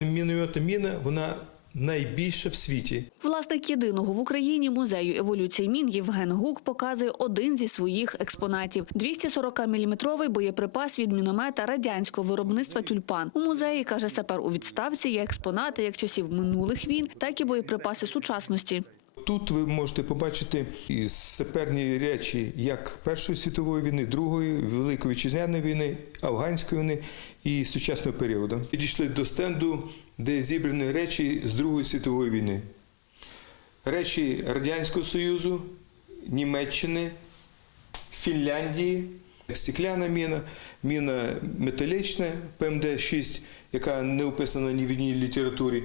Міномета міна вона найбільша в світі. Власник єдиного в Україні музею еволюції мін Євген Гук показує один зі своїх експонатів: 240-мм боєприпас від міномета радянського виробництва тюльпан. У музеї каже сапер у відставці є експонати як часів минулих війн, так і боєприпаси сучасності. Тут ви можете побачити саперні речі як Першої світової війни, Другої, Великої вітчизняної війни, Афганської війни і сучасного періоду. Підійшли до стенду, де зібрані речі з Другої світової війни. Речі Радянського Союзу, Німеччини, Фінляндії, стекляна міна, міна металічна ПМД-6, яка не описана ні в одній літературі,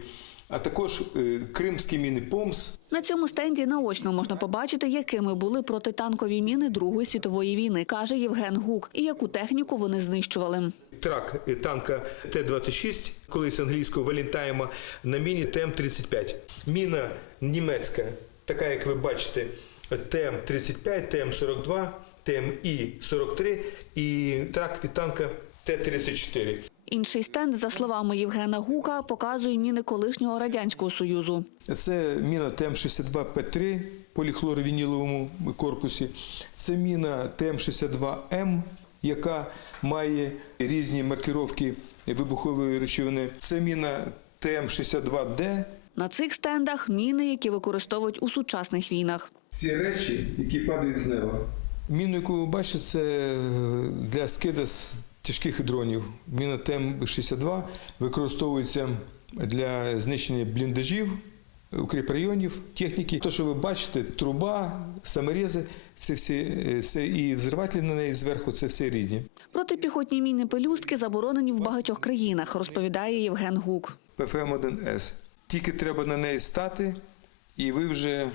а також е, кримські міни ПОМС, На цьому стенді наочно можна побачити, якими були протитанкові міни Другої світової війни, каже Євген Гук, і яку техніку вони знищували. трак е, танка Т-26, колись англійського Валентайма, на міні ТМ-35. Міна німецька, така як ви бачите, ТМ-35, ТМ-42, ТМІ-43 і трак від танка Т-34. Інший стенд, за словами Євгена Гука, показує міни колишнього радянського союзу. Це міна ТМ-62П3 в поліхлоровініловому корпусі. Це міна ТМ-62М, яка має різні маркировки вибухової речовини. Це міна ТМ-62Д. На цих стендах міни, які використовують у сучасних війнах. Ці речі, які падають з неба. Міну, яку ви бачите, це е, для скида з тяжких дронів. Міна ТМ-62 використовується для знищення бліндажів, укріпрайонів, техніки. Те, що ви бачите, труба, саморези, це всі, е, все і взривателі на неї зверху, це все рідні. Протипіхотні міни пелюстки заборонені в багатьох країнах, розповідає Євген Гук. ПФМ-1С. Тільки треба на неї стати, і ви вже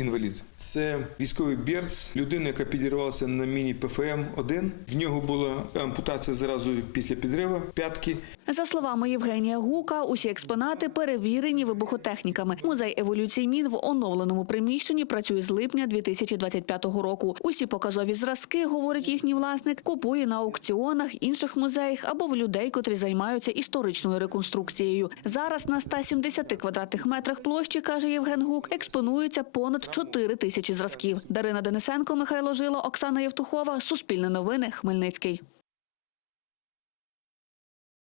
інвалід. Це військовий берц, людина, яка підірвалася на міні ПФМ-1. В нього була ампутація зразу після підриву п'ятки. За словами Євгенія Гука, усі експонати перевірені вибухотехніками. Музей еволюції мін в оновленому приміщенні працює з липня 2025 року. Усі показові зразки, говорить їхній власник, купує на аукціонах, інших музеях або в людей, котрі займаються історичною реконструкцією. Зараз на 170 квадратних метрах площі, каже Євген Гук, експонується понад 4 тисячі зразків. Дарина Денисенко, Михайло Жило, Оксана Євтухова. Суспільне новини. Хмельницький.